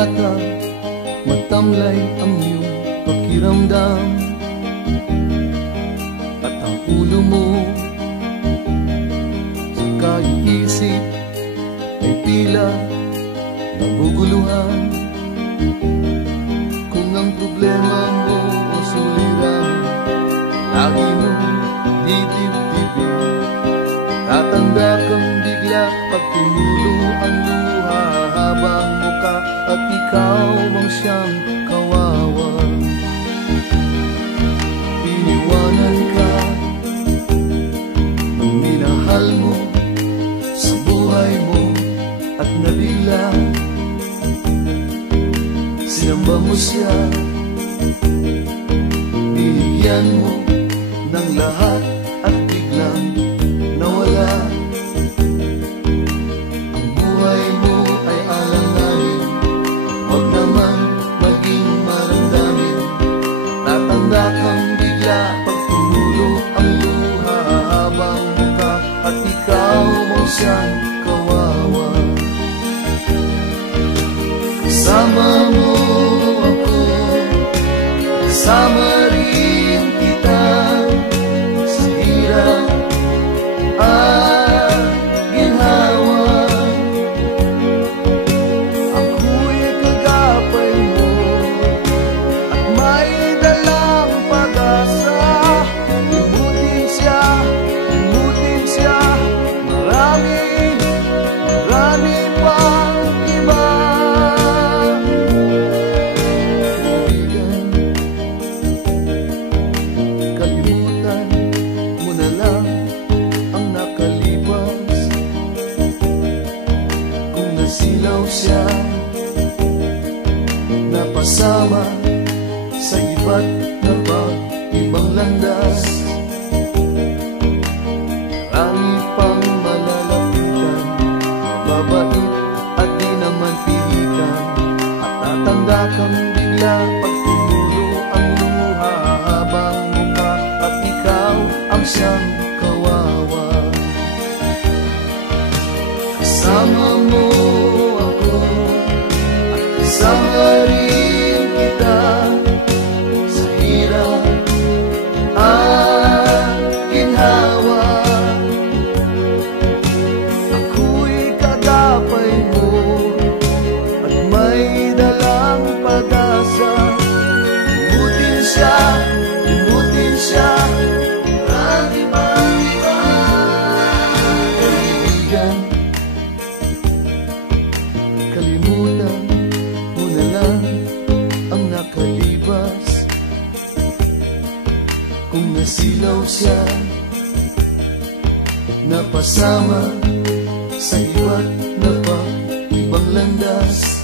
yata matamlay ang iyong pakiramdam, at ang ulo mo sa kaisip ay tila naguguluhan. Kung ang problema mo o suliran, lagi mong didibdibin, tatanda kang bigla pag tumulo ang luha habang muka at ikaw ang siyang kawawa. Iniwanan ka ng minahal mo sa buhay mo at nabigla sinamba mo siya, binigyan mo ng lahat at biglang nawala. Ang buhay mo ay alanganin, huwag naman maging maramdamin, tatanda kang bigla pag tumulo ang luha habang muka at ikaw mo siyang kawawa. Kasama mo ako, kasama rin kita sa hirap at ginhawa. Ako'y kagapay mo at may dalang pag-asa. Limutin siya, marami pang iba. Kalimutan mo na lang ang nakalipas. Kung nasilaw siya, napasama sa iba't ibang landas, marami pang malalapitan, mababait at di naman pihikan, at tatanda kang bigla pag tumulo ang luha habang muka at ikaw ang siyang kawawa. Kasama mo ako at kasama rin kita sa hirap at ginhawa. Ako'y kagapay mo at may dalang pag-asa. Limutin siya, marami pang iba. Kaibigan, kalimutan mo na lang ang nakalipas. Kung nasilaw siya, napasama sa iba't ibang landas,